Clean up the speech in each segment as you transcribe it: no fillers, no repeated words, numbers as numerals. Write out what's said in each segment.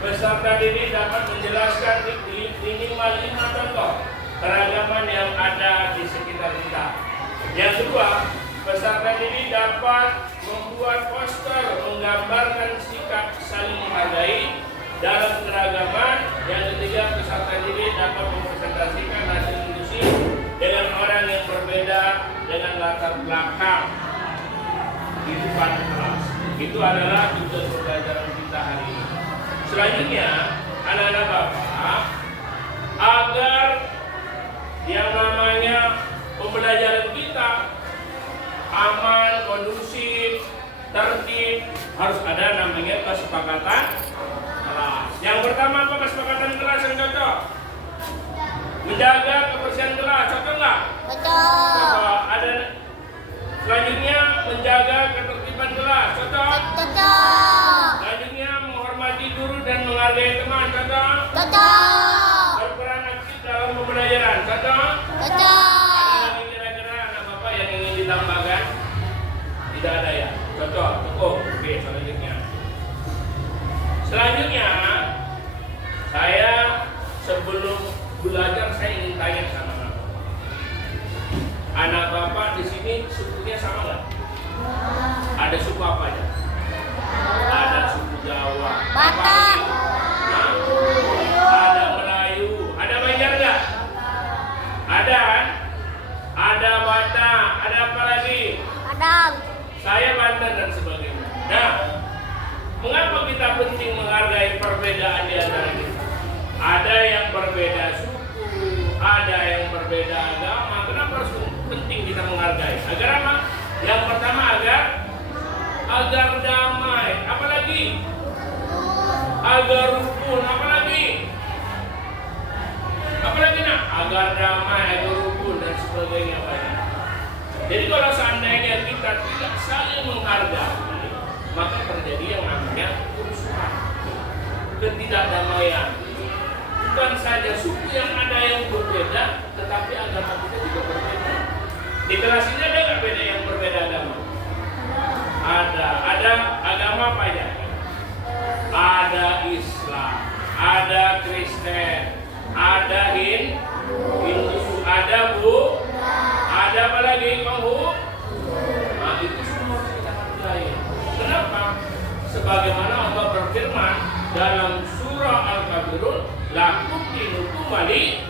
Peserta didik dapat menjelaskan minimal 5 contoh keragaman yang ada di sekitar kita. Yang kedua, peserta didik dapat membuat poster menggambarkan sikap saling menghargai dalam keragaman. Yang ketiga, peserta didik dapat mempresentasikan hasil diskusi dengan orang yang berbeda dengan latar belakang kehidupan kelas. Itu adalah tujuan pembelajaran kita hari ini. Selanjutnya, anak-anak Bapak, agar yang namanya pembelajaran kita aman, kondusif, tertib, harus ada namanya kesepakatan kelas. Yang pertama apa kesepakatan kelas yang cocok? Menjaga kebersihan kelas, cocok nggak? Betul. Ada selanjutnya menjaga ketertiban kelas, cocok? Cocok. Selanjutnya menghormati guru dan menghargai teman, cocok? Cocok. Berperan aktif dalam pembelajaran, cocok? Cocok. Ada lagi kira-kira anak bapak yang ingin ditambahkan? Tidak ada ya? Cocok, cukup. Oke, selanjutnya. Selanjutnya, saya sebelum belajar saya ingin tanya sama anak bapak. Anak bapak di sini sukunya sama nggak? Ada suku apa aja? Ada suku Jawa. Batak. Hah? Ada Melayu. Ada Banjar nggak? Ada kan? Ada Batak. Ada apa lagi? Padang. Saya Banten dan sebagainya. Nah, mengapa kita penting menghargai perbedaan di antara kita? Ada yang berbeda suku, ada yang berbeda agama. Kenapa harus penting kita menghargai? Agar apa? Yang pertama agar damai. Apalagi? Agar rukun. Apalagi? Apalagi nak? Agar damai, agar rukun dan sebagainya banyak. Jadi kalau seandainya kita tidak saling menghargai, maka terjadi yang namanya kerusuhan, ketidakdamaian. Bukan saja suku yang ada yang berbeda, tetapi agama kita juga berbeda. Di kelas ini ada nggak beda yang berbeda agama? Ada agama apa aja? Ada Islam, ada Kristen, ada Hindu, ada ada apa lagi? Nah, itu semua harus kita hargai. Kenapa? Sebagaimana Allah berfirman dalam surah Al-Kafirun, lakum dinukum wali,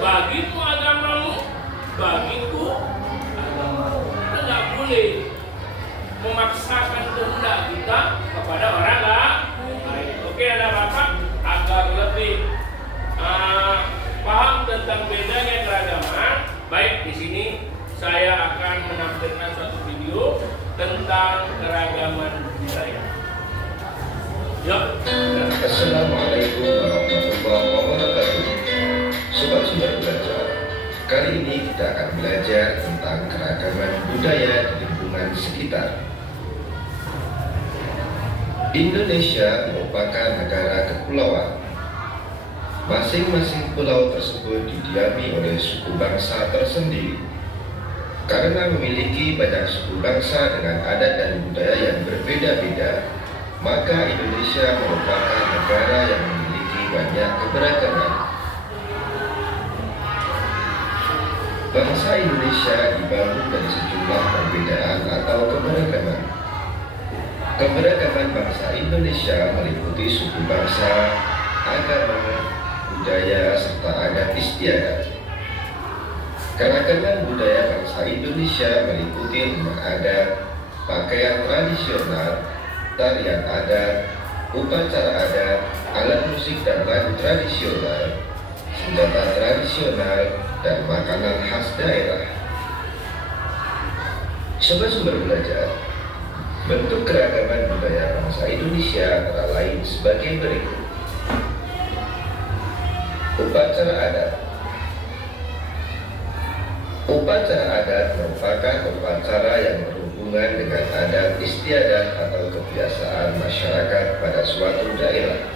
bagimu agamamu, bagiku agamamu. Kita nggak boleh memaksakan kehendak kita kepada orang lain. Oke, anak bapak, agar lebih paham tentang bedanya keragaman, baik di sini saya akan menampilkan suatu video tentang keragaman budaya. Yuk. Assalamualaikum warahmatullahi wabarakatuh. Sobat Sumber Belajar, kali ini kita akan belajar tentang keragaman budaya di lingkungan sekitar. Indonesia merupakan negara kepulauan. Masing-masing pulau tersebut didiami oleh suku bangsa tersendiri. Karena memiliki banyak suku bangsa dengan adat dan budaya yang berbeda-beda, maka Indonesia merupakan negara yang memiliki banyak keberagaman. Bangsa Indonesia dibangun dari sejumlah perbedaan atau keberagaman. Keberagaman bangsa Indonesia meliputi suku bangsa, agama, budaya, serta adat istiadat. Keragaman budaya bangsa Indonesia meliputi rumah adat, pakaian tradisional, tarian adat, upacara adat, alat musik dan lagu tradisional, senjata tradisional, dan makanan khas daerah. Sumber-sumber belajar. Bentuk keragaman budaya bangsa Indonesia antara lain sebagai berikut. Upacara adat. Upacara adat merupakan upacara yang berhubungan dengan adat istiadat atau kebiasaan masyarakat pada suatu daerah.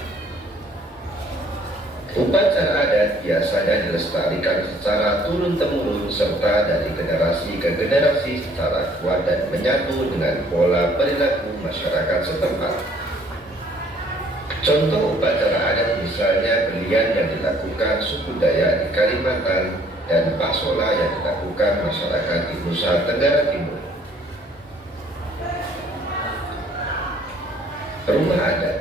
Upacara adat biasanya dilestarikan secara turun-temurun serta dari generasi ke generasi secara kuat dan menyatu dengan pola perilaku masyarakat setempat. Contoh upacara adat misalnya belian yang dilakukan suku Dayak di Kalimantan dan Pasola yang dilakukan masyarakat di Nusa Tenggara Timur. Rumah adat.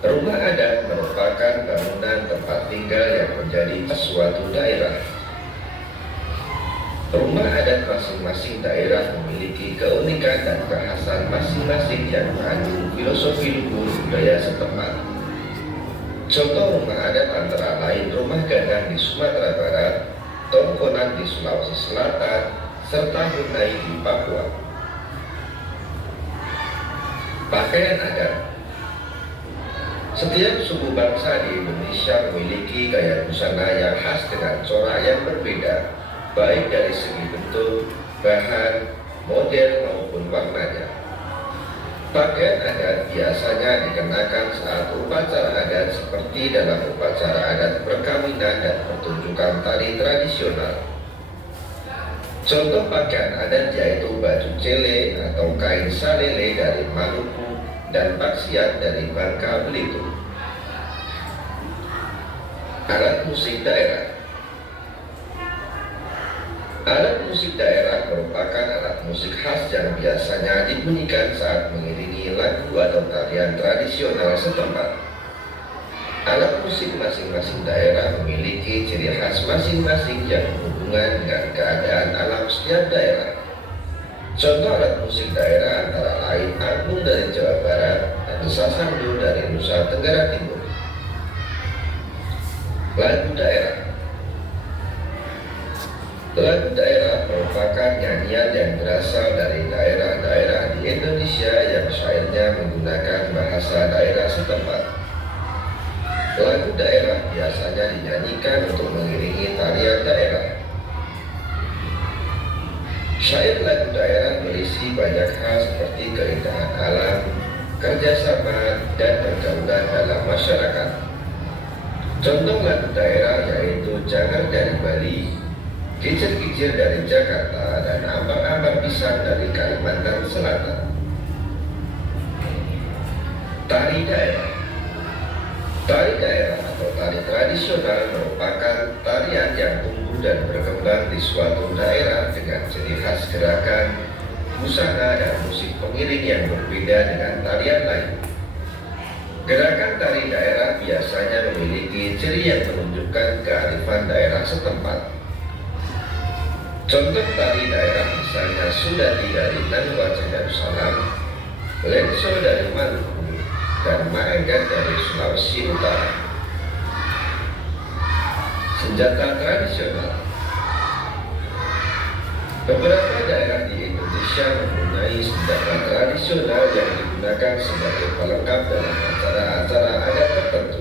Rumah adat merupakan bangunan tempat tinggal yang menjadi suatu daerah. Rumah adat masing-masing daerah memiliki keunikan dan kekhasan masing-masing yang mengandung filosofi luhur budaya setempat. Contoh rumah adat antara lain rumah gadang di Sumatera Barat, Tongkonan di Sulawesi Selatan, serta Hunai di Papua. Pakaian adat. Setiap suku bangsa di Indonesia memiliki gaya busana yang khas dengan corak yang berbeda, baik dari segi bentuk, bahan, model maupun warnanya. Pakaian adat biasanya dikenakan saat upacara adat seperti dalam upacara adat perkawinan dan pertunjukan tari tradisional. Contoh pakaian adat yaitu baju cele atau kain salele dari Maluku dan paksiat dari Bangka Belitung. Alat musik daerah. Alat musik daerah merupakan alat musik khas yang biasanya dibunyikan saat mengiringi lagu atau tarian tradisional setempat. Alat musik masing-masing daerah memiliki ciri khas masing-masing yang berhubungan dengan keadaan alam setiap daerah. Contoh alat musik daerah antara lain Agung dari Jawa Barat dan Sasando dari Nusa Tenggara Timur. Lagu daerah. Lagu daerah merupakan nyanyian yang berasal dari daerah-daerah di Indonesia yang syairnya menggunakan bahasa daerah setempat. Lagu daerah biasanya dinyanyikan untuk mengiringi tarian daerah. Syair lagu daerah berisi banyak hal seperti keindahan alam, kerjasama, dan pergaulan dalam masyarakat. Contoh lagu daerah yaitu Jangar dari Bali, Kicir-kicir dari Jakarta, dan Ambang-ambang pisang dari Kalimantan Selatan. Tari daerah. Tari daerah atau tari tradisional merupakan tarian yang tumbuh dan berkembang di suatu daerah dengan ciri khas gerakan, busana, dan musik pengiring yang berbeda dengan tarian lain. Gerakan tari daerah biasanya memiliki ciri yang menunjukkan kearifan daerah setempat. Contoh tari daerah misalnya Sudati dari Nanuwaja Darussalam, Lenso dari Maluku, dan Maenggat dari Sulawesi Utara. Senjata tradisional. Beberapa daerah di Indonesia mempunyai senjata tradisional yang digunakan sebagai pelengkap dalam acara-acara adat tertentu.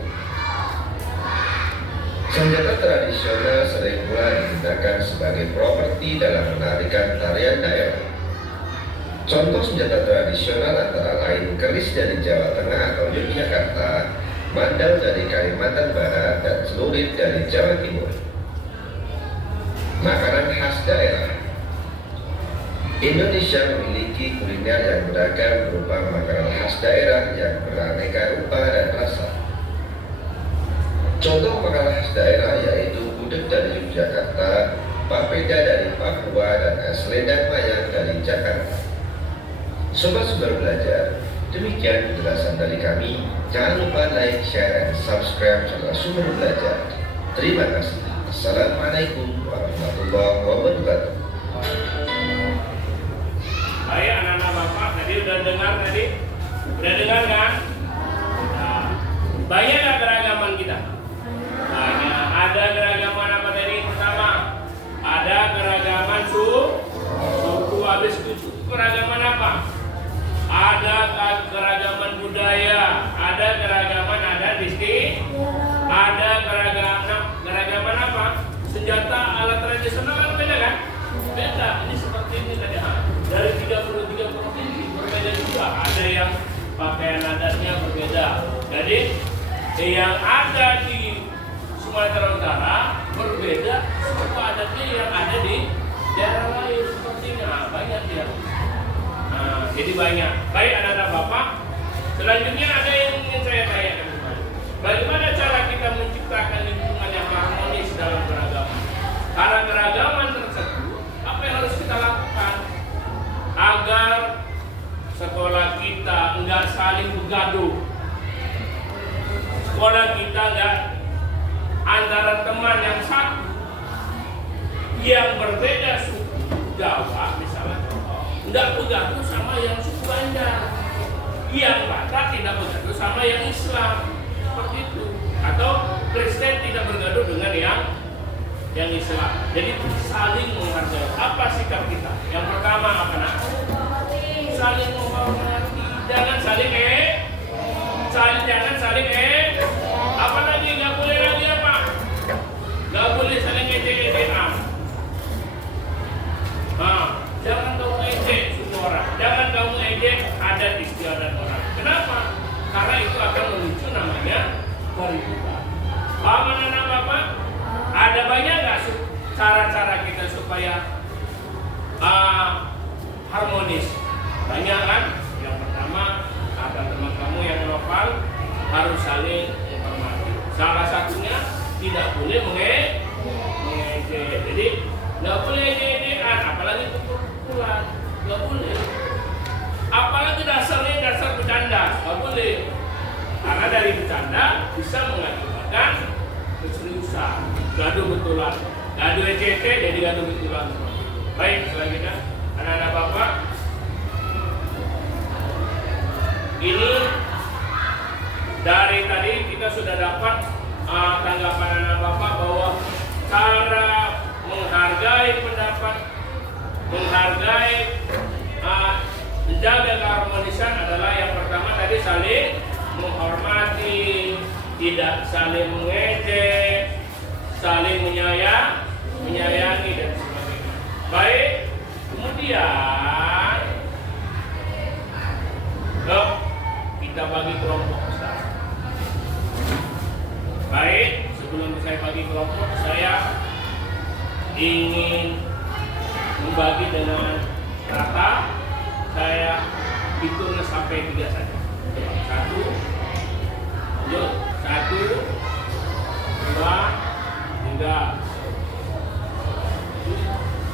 Senjata tradisional sering pula digunakan sebagai properti dalam menarikan tarian daerah. Contoh senjata tradisional antara lain Keris dari Jawa Tengah atau Yogyakarta, Mandau dari Kalimantan Barat, dan Celurit dari Jawa Timur. Makanan khas daerah. Indonesia memiliki kuliner yang beragam berupa makanan khas daerah yang beraneka rupa dan rasa. Contoh makanan khas daerah yaitu gudeg dari Yogyakarta, papeda dari Papua, dan es lendang mayang dari Jakarta. Sobat-sobat belajar, demikian penjelasan dari kami. Jangan lupa like, share, dan subscribe channel Sumber Belajar. Terima kasih. Assalamualaikum warahmatullahi wabarakatuh. Baik anak-anak Bapak, tadi udah dengar tadi? Udah dengar kan? Nah, banyak nggak keragaman kita? Banyak. Ada keragaman apa tadi? Pertama, ada keragaman suku. Habis itu keragaman apa? Ada keragaman budaya, ada keragaman adat istiadat, ada keragaman apa? Senjata, alat tradisional kan beda kan? Beda. Ini seperti ini tadi. Dari 33 provinsi berbeda juga. Ada yang pakaian adatnya berbeda. Jadi yang ada di Sumatera Utara berbeda suku adatnya yang ada di daerah lain. Sepertinya banyak ya. Nah, jadi banyak. Baik anak-anak Bapak. Selanjutnya ada yang ingin saya tanyakan. Bagaimana cara kita menciptakan lingkungan yang harmonis dalam keragaman? Karena keragaman tersebut, apa yang harus kita lakukan agar sekolah kita enggak saling bergaduh? Sekolah kita enggak antara teman yang satu yang berbeda suku Jawa misalnya enggak bergaduh sama yang suku Bandar, yang Batak tidak bergaduh sama yang Islam, seperti itu. Atau Kristen tidak bergaduh dengan yang Islam. Jadi saling menghargai. Apa sikap kita? Yang pertama apa nak? Saling menghormati. Jangan saling jangan saling apa lagi? Nggak boleh lagi apa? Nggak boleh saling ejek-ejekan. Nah, jangan kamu ejek semua orang. Jangan kamu ejek adat istiadat orang. Kenapa? Karena itu akan memicu namanya keributan. Paham anak-anak Bapak? Ada banyak nggak cara-cara kita supaya harmonis? Banyak kan? Yang pertama, ada teman kamu yang lokal harus saling menghormati. Salah satunya tidak boleh mengejek. Jadi nggak boleh ejek-ejekan, apalagi pukul-pukulan, nggak boleh. Apalagi dasarnya dasar bercanda, nggak boleh. Karena dari bercanda bisa mengakibatkan keseriusan, gaduh betulan, gaduh ECT jadi gaduh betulan. Baik, selanjutnya anak-anak Bapak, ini dari tadi kita sudah dapat tanggapan anak Bapak bahwa cara menghargai pendapat, menghargai menjaga keharmonisan adalah yang pertama tadi saling menghormati, tidak saling mengejek, saling menyayangi dan sebagainya. Baik, kemudian kita bagi kelompok Ustaz. Baik, sebelum saya bagi kelompok, saya ingin membagi dengan rata. Saya hitung sampai 3 saja. 1, 2, 3.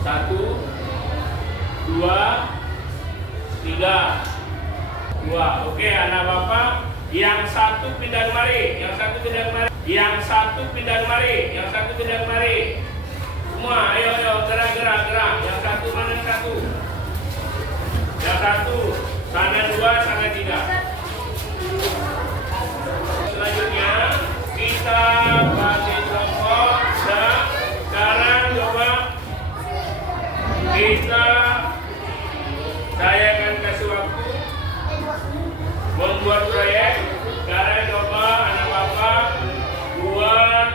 1, 2, 3. 2. Oke, anak Bapak, yang satu pindah kemari, yang satu pindah kemari, yang satu pindah kemari, yang satu pindah kemari. Semua, ayo gerak. Yang satu mana yang satu? Yang satu, sana 2, sana 3. Selanjutnya kita bagi kelompok. Dan sekarang coba saya akan kasih waktu membuat proyek. Sekarang coba anak Bapak buat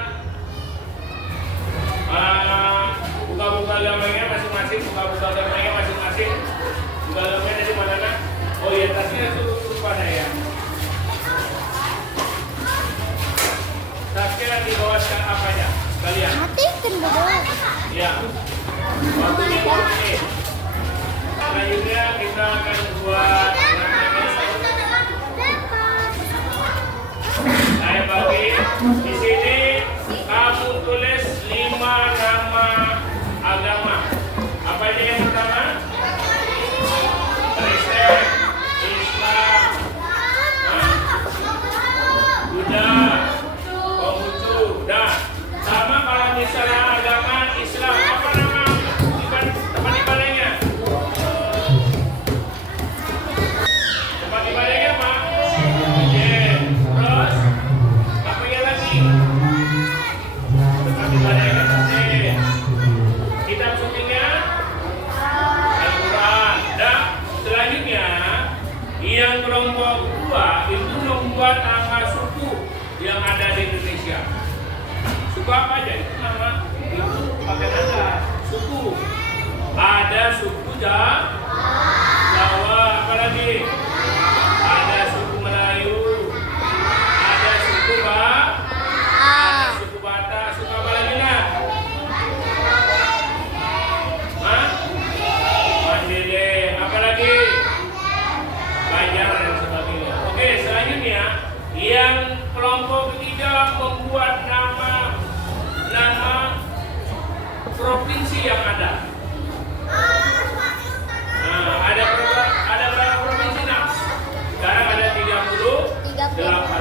buka-buka gambarnya masing-masing. Buka gambarnya di mana? Oh iya, tasnya suruh pada kelompok kedua itu membuat nama suku yang ada di Indonesia. Suku apa aja? Itu nama itu pakai nama suku. Ada suku Jawa, apalagi? Ada suku Melayu, ada suku Batak, suku apa lagi nak? Mandele, apa lagi? Banjar dan sebagainya. Oke, selanjutnya yang kelompok ketiga membuat nama provinsi yang ada. Nah, ada berapa provinsi nak? Sekarang ada 38.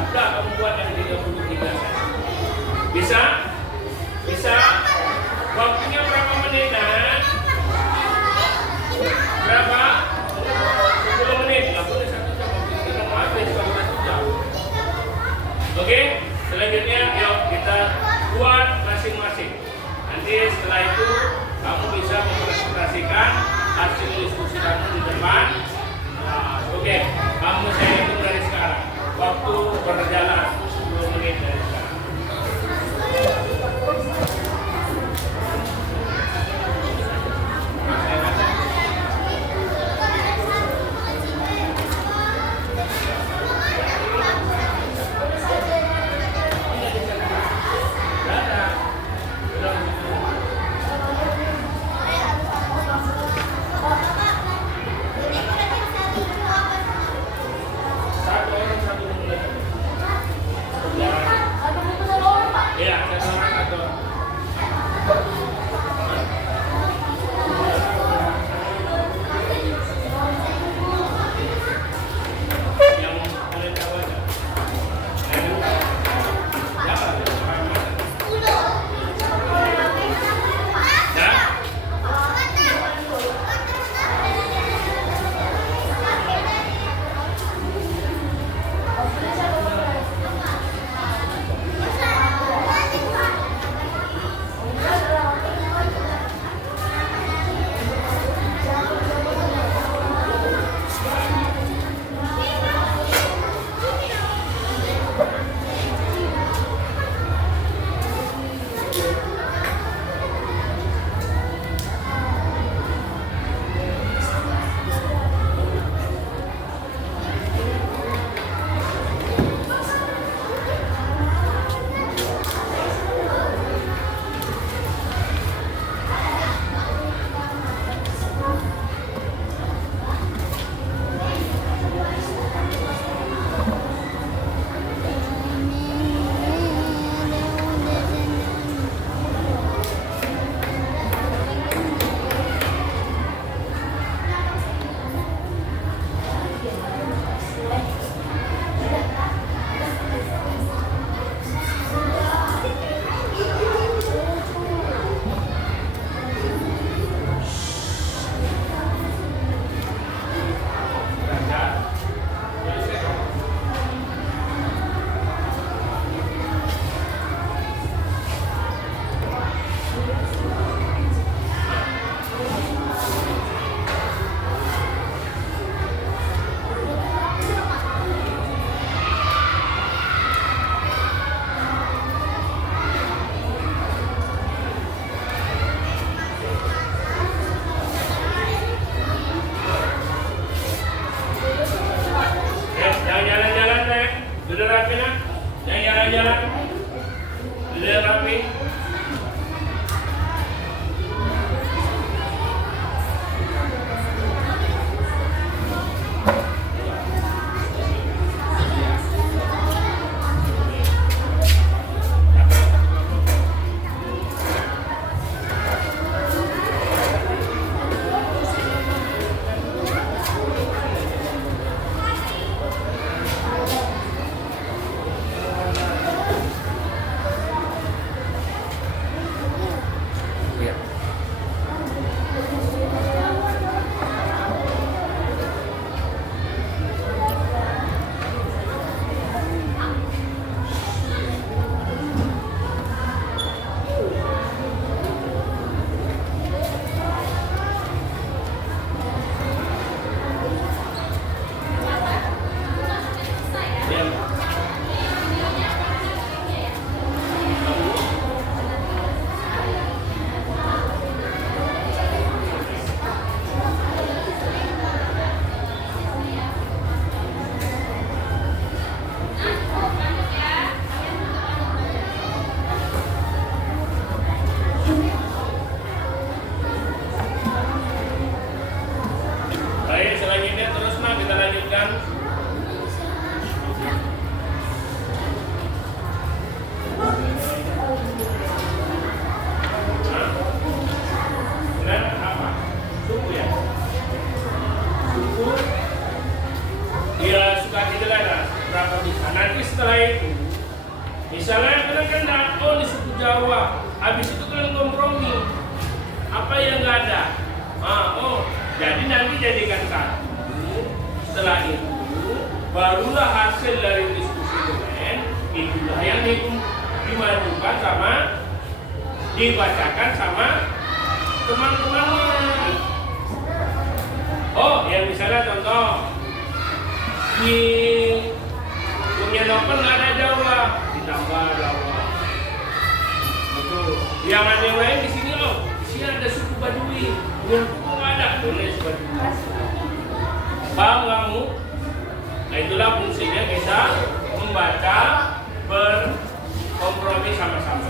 Kamu buat yang 33 saja. Bisa? Bisa? Waktunya berapa menit nak? Berapa? 10 menit. Nggak boleh 1 jam. Kita mau habis kalau 1 jam. Oke? Selanjutnya, yuk kita buat masing-masing. Nanti setelah itu kamu bisa nanti setelah itu, misalnya kalian kan di suku Jawa, habis itu kalian kompromi, apa yang nggak ada, jadi nanti jadikan satu. Setelah itu, barulah hasil dari diskusi kalian, itulah yang dimajukan sama, dibacakan sama teman-temannya. Oh, ya misalnya contoh di punya novel nggak ada Jawa, ditambah Jawa. Itu. Yang ada yang lain di sini di sini ada suku Baduy. Yang suku nggak ada, boleh Baduy. Paham kamu? Nah itulah fungsinya kita membaca, berkompromi sama-sama.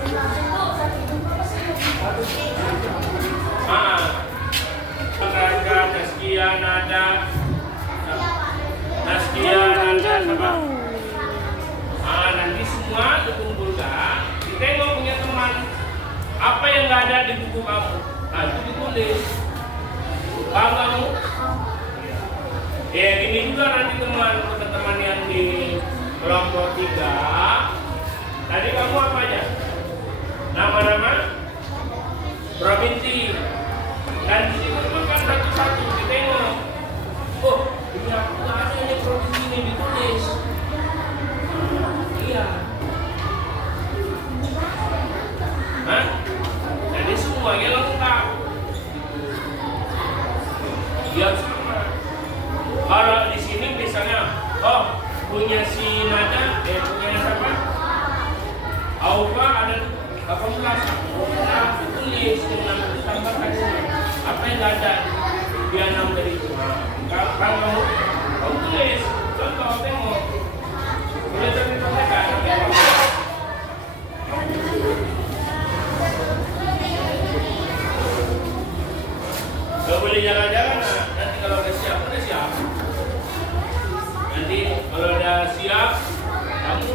Olahraga, tazkiyah, nada, sama. Nanti semua dikumpulkan, ditengok punya teman, apa yang nggak ada di buku kamu, itu ditulis. Paham kamu? Ya ini juga nanti teman-teman yang di kelompok 3. Tadi kamu apa aja? Nama-nama provinsi. Dan di situ kan satu-satu ditengok. Oh, ini aku nggak ada yang provinsi ini ditulis. Iya. Jadi semuanya lengkap. Ya sama. Kalau di sini misalnya, punya si Nada, punya siapa? Aufa ada 18. Ditulis dengan tambahkan apa yang nggak ada dia 6 dari itu. Kalau kamu tulis, contoh tengok, boleh terlihat. Gak boleh jalan-jalan, nanti kalau udah siap. Nanti kalau udah siap, kamu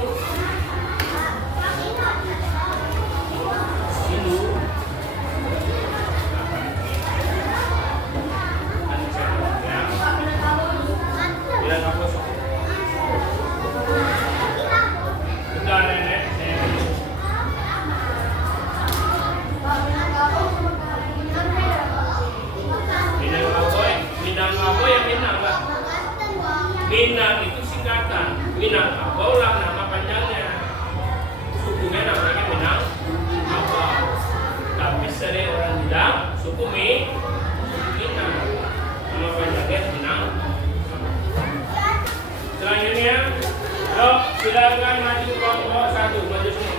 Minang itu singkatan, Minangkabau lah nama panjangnya. Sukunya namanya Minangkabau. Tapi sering orang bilang suku Minang. Nama panjangnya Minangkabau. Selanjutnya, silakan maju kelompok 1, maju semua.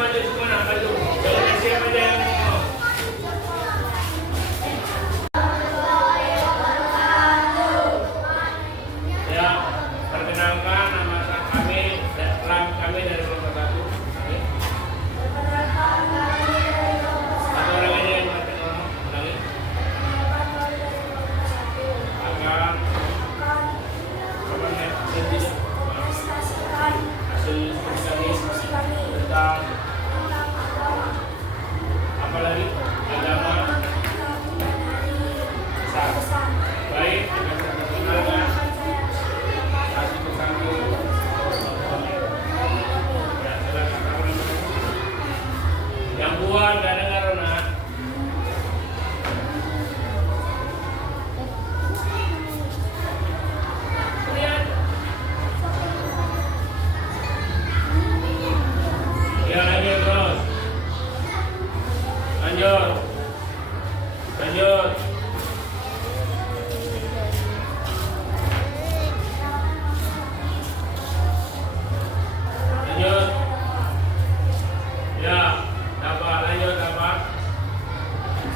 Maju semua nak maju. Jangan siapa aja yang mau. Ya, perkenalkan nama kami dari kelompok 1. Satu orang ini yang ulangi. Akan hasil kami tentang apalagi agama besar. Baik, kita perkenalkan kasih pesanku. Ya, silakan. Yang buat gak dengar Rona. Ya, lanjut terus. Lanjut. Ya, lanjut apa?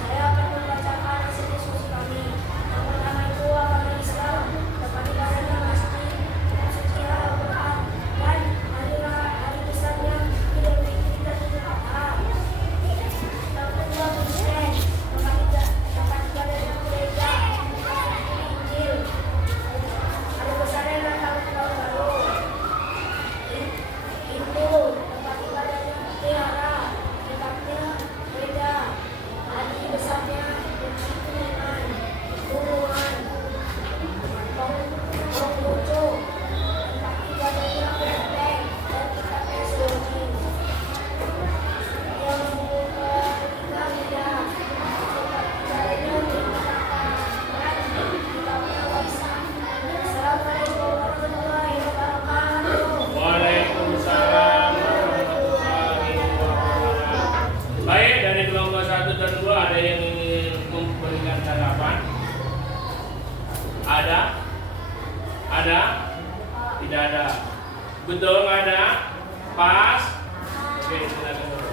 Saya akan membacakan hasil diskusi kami. Yang pertama itu agama Islam dapat didasarkan masjid dan suci Al-Quran dan hari Islam yang tidak memiliki dan Yang kedua Kristen dapat ada. Betul nggak ada? Pas. Oke, silakan dulu.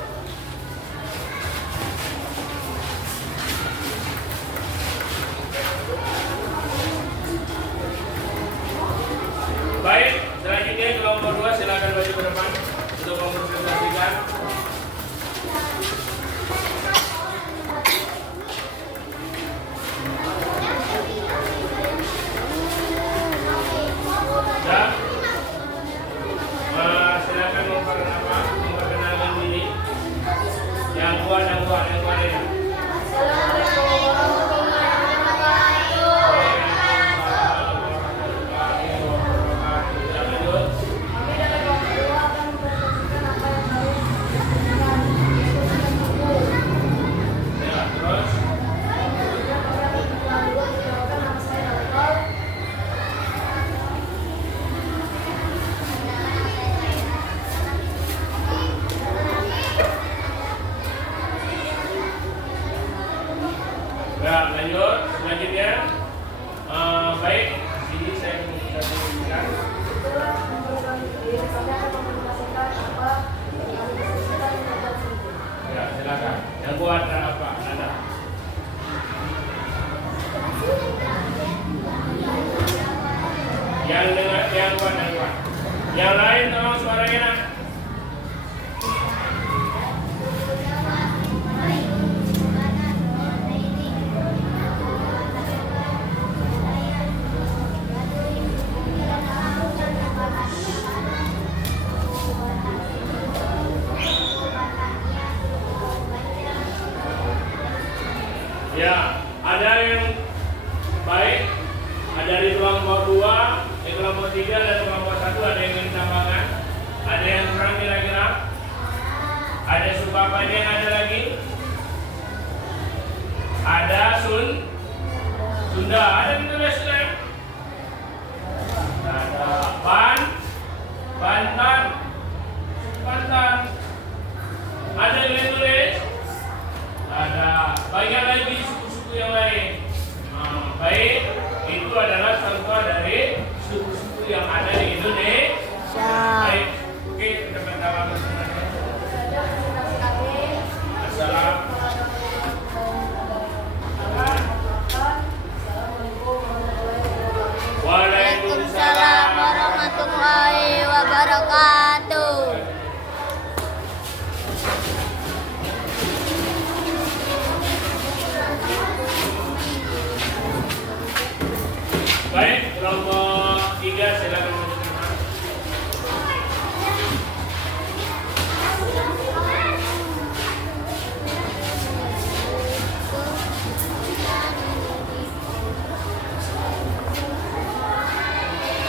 Baik, selanjutnya kelompok 2 silakan maju ke depan untuk mempresentasikan. Ya. Silakan memperkenalkan diri. Yang kuat ya. Kami dari kelompok 2 akan mempresentasikan apa yang baru dengan diskusi buku. Ya, terus. Nama saya Alkal. Ya, lanjut. Selanjutnya, baik. Sini saya komunikasikan. Itulah kami akan mempresentasikan apa yang kami diskusikan di kelompok buku. Ya, silakan. Yang buat apa? Nada. Yang dengar, yang buat. Yang lain tolong suaranya nak. Ya, ada yang baik, ada di kelompok 2, di kelompok 3 dan kelompok 1 ada yang ingin tambahkan. Ada yang kurang kira-kira? Ada suka panjang ada lagi? Ada Sunda, ada yang tulisnya? Ada Bantan. Ada yang tulis? Ada banyak lagi suku-suku yang lain. Baik, itu adalah contoh dari suku-suku yang ada di Indonesia. Baik, oke, kita pertama bersama. Assalam. Waalaikumsalam warahmatullahi wabarakatuh. Baik, kelompok 3 silakan maju ke depan.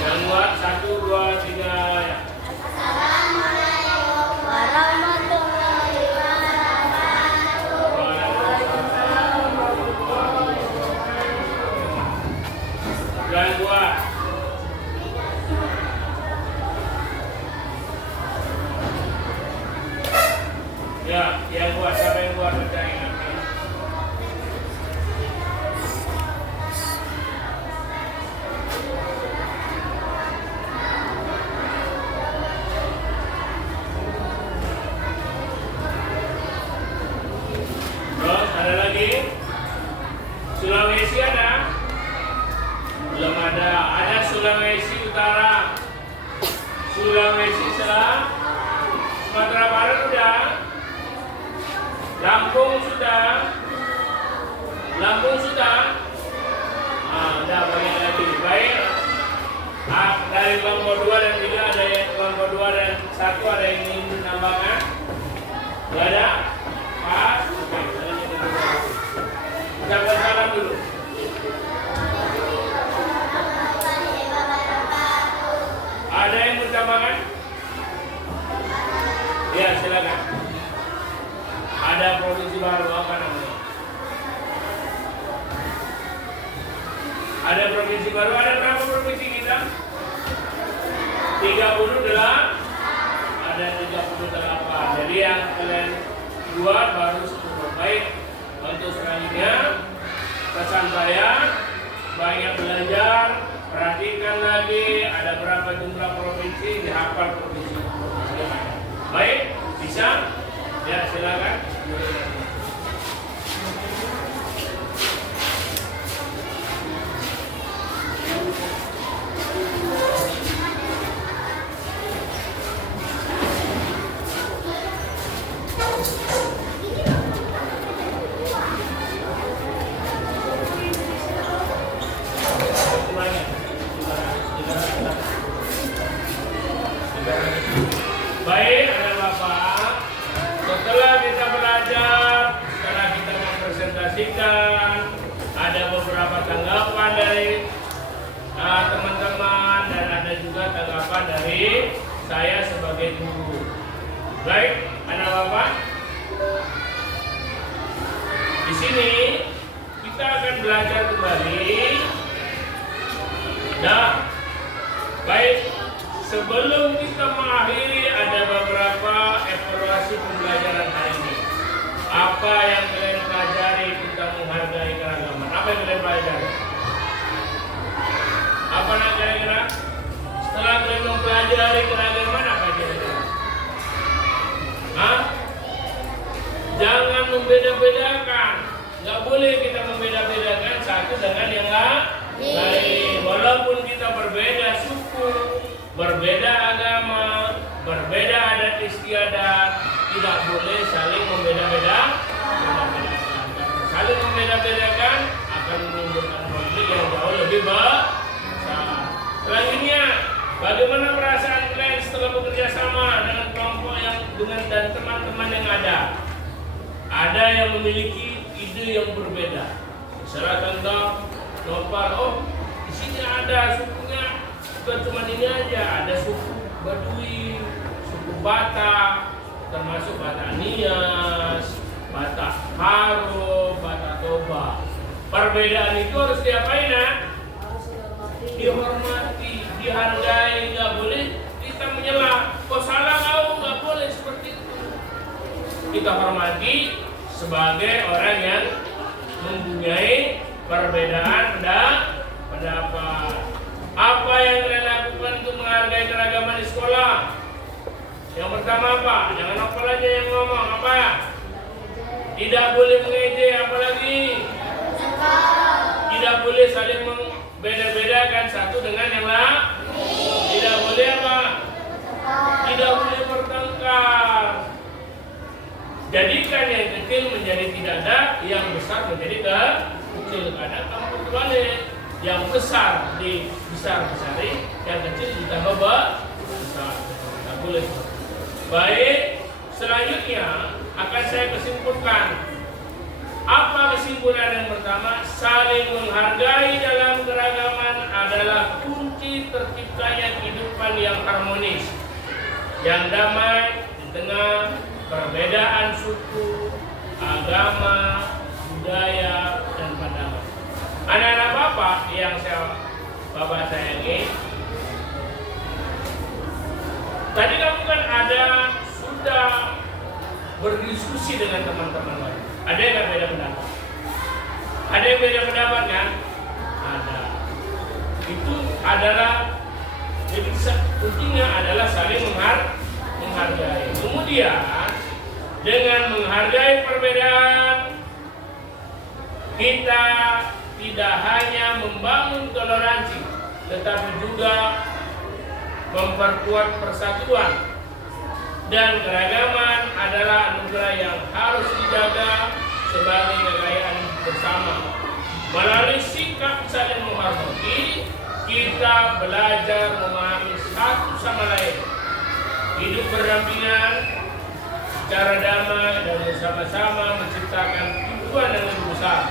Yang buat 1, 2, 3 ya. Warahmatullahi Yang buat. Ya, yang buat siapa yang buat baca ingat. Terus ada lagi? Sulawesi ada? Belum ada. Ada Sulawesi Utara, Sulawesi Selatan, Sumatera Barat sudah, Lampung sudah, udah banyak lagi. Baik. Dari kelompok 2 dan 3 ada yang kelompok 2 dan 1 ada yang ingin menambahkan? Tidak ada? Pas? Oke, ucapkan salam dulu. Ada yang bertambahan? Ya, silakan. Ada provinsi baru apa namanya? Ada provinsi baru, ada berapa provinsi kita? 38. Ada 38. Jadi yang kalian buat baru 10. Baik, untuk selanjutnya pesan saya banyak belajar, Perhatikan lagi ada berapa jumlah provinsi, dihafal provinsi yang ada. Baik, bisa? Ya, silakan. Baik, anak bapak, setelah kita belajar, setelah kita mempresentasikan, ada beberapa tanggapan dari teman-teman dan ada juga tanggapan dari saya sebagai guru. Baik, anak bapak, di sini kita akan belajar kembali. Nah, baik. Sebelum kita mengakhiri ada beberapa evaluasi pembelajaran hari ini. Apa yang kalian pelajari tentang menghargai keragaman? Apa yang kalian pelajari? Apa nak kira-kira? Setelah kalian mempelajari keragaman, apa kira-kira? Hah? Jangan membeda-bedakan. Nggak boleh kita membeda-bedakan satu dengan yang lain. Walaupun kita berbeda suku, berbeda agama, berbeda adat istiadat, tidak boleh saling membeda-bedakan. Saling membeda-bedakan akan menimbulkan konflik yang jauh lebih besar. Selanjutnya, bagaimana perasaan kalian setelah bekerja sama dengan kelompok dan teman-teman yang ada? Ada yang memiliki ide yang berbeda. Misalnya contoh, Nopal, oh di sini ada sukunya. Bukan cuma ini aja, ada suku Badui, suku Batak, termasuk Batak Nias, Batak Karo, Batak Toba. Perbedaan itu harus diapain, nak? Dihormati, dihargai, nggak boleh kita menyela. Kok salah kau, nggak boleh seperti itu. Kita hormati sebagai orang yang mempunyai perbedaan pendapat. Apa yang kalian lakukan untuk menghargai keragaman di sekolah? Yang pertama apa? Jangan hafal aja yang ngomong. Apa? Tidak boleh mengejek, apalagi tidak boleh saling membeda-bedakan satu dengan yang lain. Tidak boleh apa? Tidak boleh bertengkar. Jadikan yang kecil menjadi tidak ada, yang besar menjadi kecil. Kadang kamu terbalik. Yang besar dibesar-besari, yang kecil ditambah besar. Tidak boleh. Baik, selanjutnya akan saya kesimpulan. Apa kesimpulan yang pertama? Saling menghargai dalam keragaman adalah kunci terciptanya kehidupan yang harmonis, yang damai di tengah perbedaan suku, agama, budaya, dan pandangan. Anak-anak bapak yang bapak sayangi, tadi kamu kan sudah berdiskusi dengan teman-teman lain. Ada yang beda pendapat? Ada yang beda pendapat kan? Ada. Itu adalah, jadi kuncinya adalah saling menghargai. Kemudian dengan menghargai perbedaan, kita tidak hanya membangun toleransi, tetapi juga memperkuat persatuan. Dan keragaman adalah anugerah yang harus dijaga sebagai kekayaan bersama. Melalui sikap saling menghormati, kita belajar memahami satu sama lain, hidup berdampingan secara damai dan bersama-sama menciptakan tujuan yang lebih besar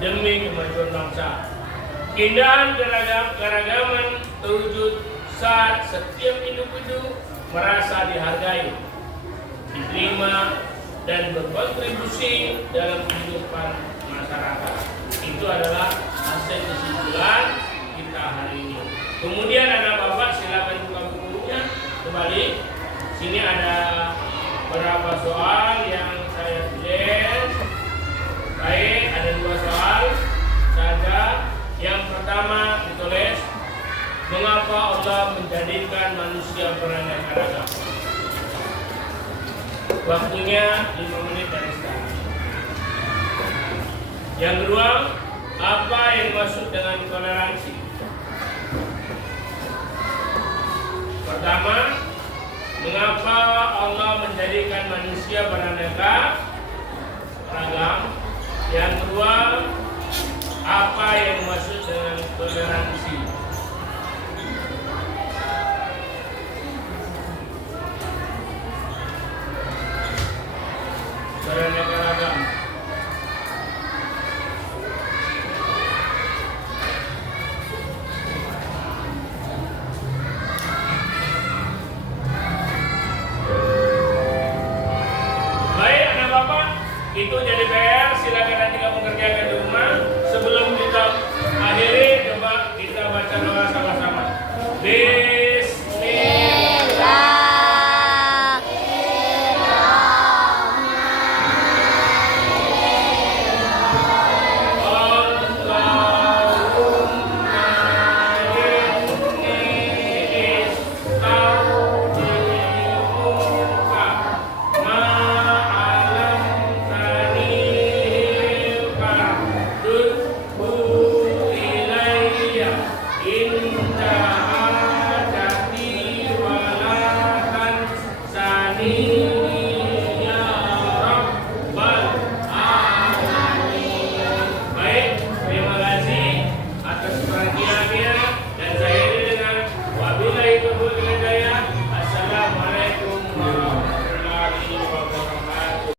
demi kemajuan bangsa. Keindahan keragaman terwujud saat setiap individu merasa dihargai, diterima, dan berkontribusi dalam kehidupan masyarakat. Itu adalah hasil kesimpulan kita hari ini. Kemudian anak bapak silakan buka bukunya kembali. Sini ada beberapa soal yang saya tulis. Baik, ada 2 soal saja. Yang pertama Yang kedua, apa yang dimaksud dengan toleransi? Pertama, mengapa Allah menjadikan manusia beraneka ragam? Yang kedua, apa yang dimaksud dengan toleransi? Beraneka ragam. Baik, anak bapak, itu jadi PR. Silakan nanti kamu kerjakan di rumah. Sebelum kita akhiri, coba kita baca doa sama-sama. Indah